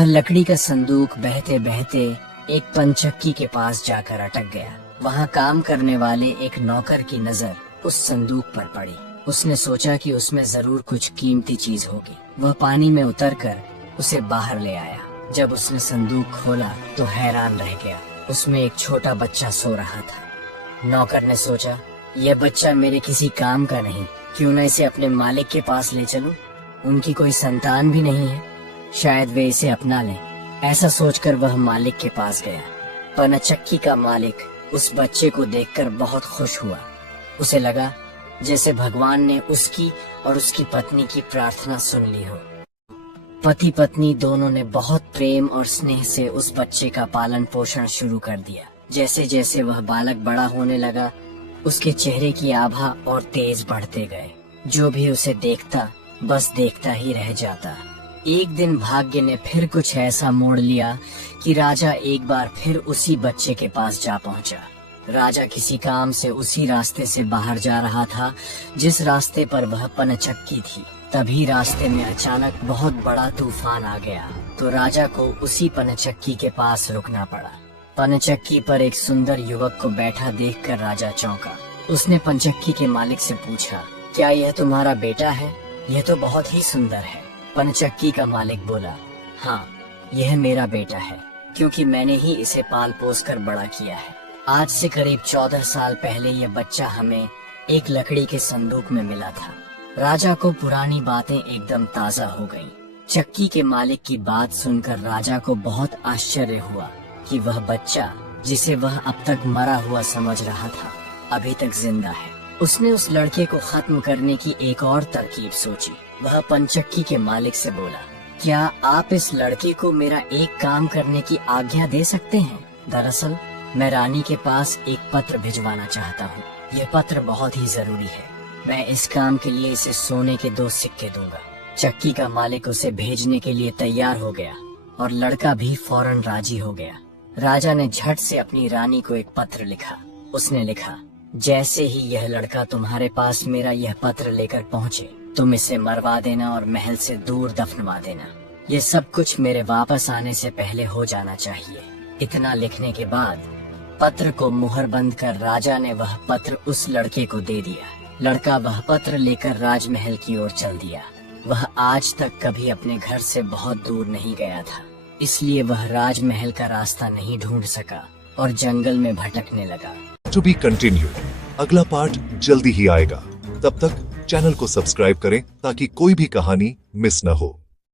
वह लकड़ी का संदूक बहते बहते एक पंचक्की के पास जाकर अटक गया। वहाँ काम करने वाले एक नौकर की नजर उस संदूक पर पड़ी। उसने सोचा कि उसमें जरूर कुछ कीमती चीज होगी। वह पानी में उतरकर उसे बाहर ले आया। जब उसने संदूक खोला तो हैरान रह गया। उसमें एक छोटा बच्चा सो रहा था। नौकर ने सोचा, यह बच्चा मेरे किसी काम का नहीं, क्यों न इसे अपने मालिक के पास ले चलूं? उनकी कोई संतान भी नहीं है, शायद वे इसे अपना लें। ऐसा सोचकर वह मालिक के पास गया। पनचक्की का मालिक उस बच्चे को देखकर बहुत खुश हुआ। उसे लगा जैसे भगवान ने उसकी और उसकी पत्नी की प्रार्थना सुन ली हो। पति पत्नी दोनों ने बहुत प्रेम और स्नेह से उस बच्चे का पालन पोषण शुरू कर दिया। जैसे जैसे वह बालक बड़ा होने लगा, उसके चेहरे की आभा और तेज बढ़ते गए। जो भी उसे देखता बस देखता ही रह जाता। एक दिन भाग्य ने फिर कुछ ऐसा मोड़ लिया कि राजा एक बार फिर उसी बच्चे के पास जा पहुंचा। राजा किसी काम से उसी रास्ते से बाहर जा रहा था जिस रास्ते पर वह पनचक्की थी। तभी रास्ते में अचानक बहुत बड़ा तूफान आ गया तो राजा को उसी पनचक्की के पास रुकना पड़ा। पनचक्की पर एक सुंदर युवक को बैठा देखकर राजा चौंका। उसने पनचक्की के मालिक से पूछा, क्या यह तुम्हारा बेटा है? यह तो बहुत ही सुंदर है। पनचक्की का मालिक बोला, हाँ, यह मेरा बेटा है, क्योंकि मैंने ही इसे पाल पोस कर बड़ा किया है। आज से करीब 14 साल पहले यह बच्चा हमें एक लकड़ी के संदूक में मिला था। राजा को पुरानी बातें एकदम ताजा हो गईं। चक्की के मालिक की बात सुनकर राजा को बहुत आश्चर्य हुआ कि वह बच्चा, जिसे वह अब तक मरा हुआ समझ रहा था, अभी तक जिंदा है। उसने उस लड़के को खत्म करने की एक और तरकीब सोची। वह पनचक्की के मालिक से बोला, क्या आप इस लड़के को मेरा एक काम करने की आज्ञा दे सकते हैं? दरअसल मैं रानी के पास एक पत्र भिजवाना चाहता हूँ। यह पत्र बहुत ही जरूरी है। मैं इस काम के लिए इसे सोने के 2 सिक्के दूंगा। चक्की का मालिक उसे भेजने के लिए तैयार हो गया और लड़का भी फौरन राजी हो गया। राजा ने झट से अपनी रानी को एक पत्र लिखा। उसने लिखा, जैसे ही यह लड़का तुम्हारे पास मेरा यह पत्र लेकर पहुँचे, तुम इसे मरवा देना और महल से दूर दफनवा देना। ये सब कुछ मेरे वापस आने से पहले हो जाना चाहिए। इतना लिखने के बाद पत्र को मुहर बंद कर राजा ने वह पत्र उस लड़के को दे दिया। लड़का वह पत्र लेकर राजमहल की ओर चल दिया। वह आज तक कभी अपने घर से बहुत दूर नहीं गया था, इसलिए वह राजमहल का रास्ता नहीं ढूंढ सका और जंगल में भटकने लगा। To be continue. अगला पार्ट जल्दी ही आएगा। तब तक चैनल को सब्सक्राइब करें ताकि कोई भी कहानी मिस न हो।